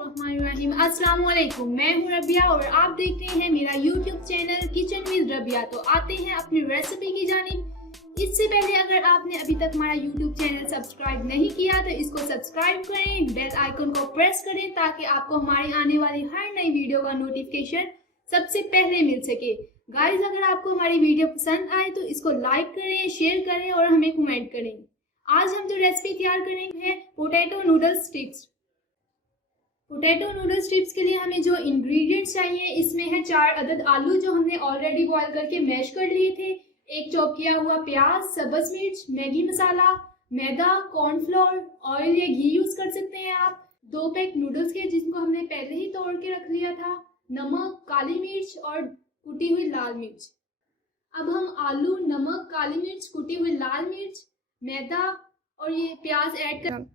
बिस्मिल्लाहिर्रहमानिर्रहीम। अस्सलाम वालेकुम, मैं हूँ रबिया और आप देख रहे हैं मेरा YouTube channel kitchen with Rabia. तो आते हैं अपनी रेसिपी की जानिब। इससे पहले अगर आपने अभी तक हमारा यूट्यूब चैनल सब्सक्राइब नहीं किया तो इसको सब्सक्राइब करें, बेल आइकन को प्रेस करें ताकि आपको हमारी आने वाली हर नई वीडियो का नोटिफिकेशन सबसे पहले मिल सके। गाइस, अगर आपको हमारी वीडियो पसंद आए तो इसको लाइक करें, शेयर करें और हमें कमेंट करें। आज हम जो रेसिपी तैयार करेंगे है potato noodles sticks. Potato noodles sticks के लिए हमें जो इंग्रेडिएंट्स चाहिए, इसमें है 4 अदद आलू जो हमने ऑलरेडी बॉईल करके मैश कर लिए थे, 1 चॉप किया हुआ प्याज, सब्ज मिर्च, मैगी मसाला, मैदा, कॉर्नफ्लोर, ऑयल या घी यूज कर सकते हैं आप, 2 पैक नूडल्स के जिनको हमने पहले ही तोड़ के रख लिया था, नमक, काली मिर्च और कुटी हुई लाल मिर्च। अब हम आलू, नमक, काली मिर्च, कुटी हुई लाल मिर्च, मैदा और ये प्याज ऐड कर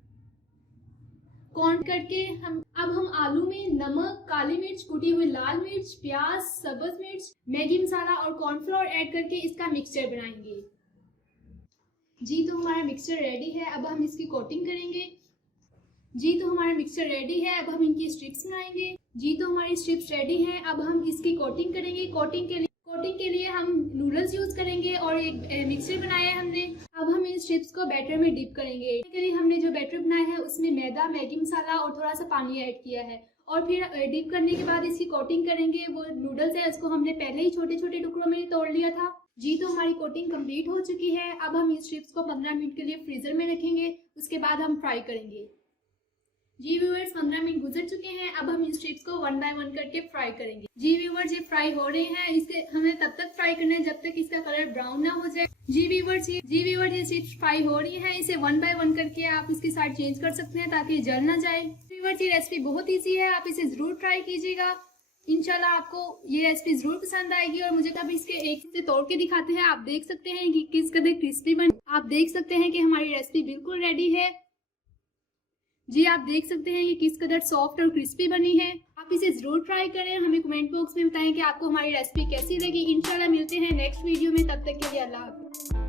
कौन करके हम आलू में नमक, काली मिर्च, कुटी हुई लाल मिर्च, प्याज, सब्ज मिर्च, मैगी मसाला और कॉर्नफ्लोर ऐड करके इसका मिक्सचर बनाएंगे। जी तो हमारा मिक्सचर रेडी है, अब हम इसकी कोटिंग करेंगे। जी तो हमारा मिक्सचर रेडी है, अब हम इनकी स्ट्रिप्स बनाएंगे। जी तो हमारी स्ट्रिप्स रेडी हैं, अब हम इसकी कोटिंग करेंगे। कोटिंग के लिए हम नूडल्स यूज करेंगे और एक मिक्सचर बनाया है हमने। अब हम इन स्ट्रिप्स को बैटर में डिप करेंगे। इसके लिए हमने जो बैटर बनाया है उसमें मैदा, मैगी मसाला और थोड़ा सा पानी ऐड किया है और फिर डिप करने के बाद इसकी कोटिंग करेंगे। वो नूडल्स है उसको हमने पहले ही छोटे छोटे टुकड़ों में तोड़ लिया था। जी तो हमारी कोटिंग कंप्लीट हो चुकी है। अब हम इन स्ट्रिप्स को 15 मिनट के लिए फ्रीजर में रखेंगे, उसके बाद हम फ्राई करेंगे। जी व्यूअर्स, 15 मिनट गुजर चुके हैं, अब हम इन स्ट्रिप्स को 1 बाय 1 करके फ्राई करेंगे। जी व्यूअर्स, ये फ्राई हो रहे हैं, इसे हमें तब तक फ्राई करना है जब तक इसका कलर ब्राउन ना हो जाए। जी व्यूअर्स, ये स्ट्रिप्स फ्राई हो रही हैं, इसे 1 बाय 1 करके आप इसकी साइड चेंज कर सकते हैं ताकि जल ना जाए। व्यूअर्स, ये रेसिपी बहुत ईजी है, आप इसे जरूर ट्राई कीजिएगा। इंशाल्लाह आपको ये रेसिपी जरूर पसंद आएगी। और मुझे तब इसके एक से तोड़ के दिखाते हैं, आप देख सकते हैं कि किस कदर क्रिस्पी बनी। आप देख सकते हैं कि हमारी रेसिपी बिल्कुल रेडी है। जी आप देख सकते हैं ये किस कदर सॉफ्ट और क्रिस्पी बनी है। आप इसे जरूर ट्राई करें, हमें कमेंट बॉक्स में बताएं कि आपको हमारी रेसिपी कैसी लगी। इंशाल्लाह मिलते हैं नेक्स्ट वीडियो में, तब तक के लिए अल्लाह हाफ़िज़।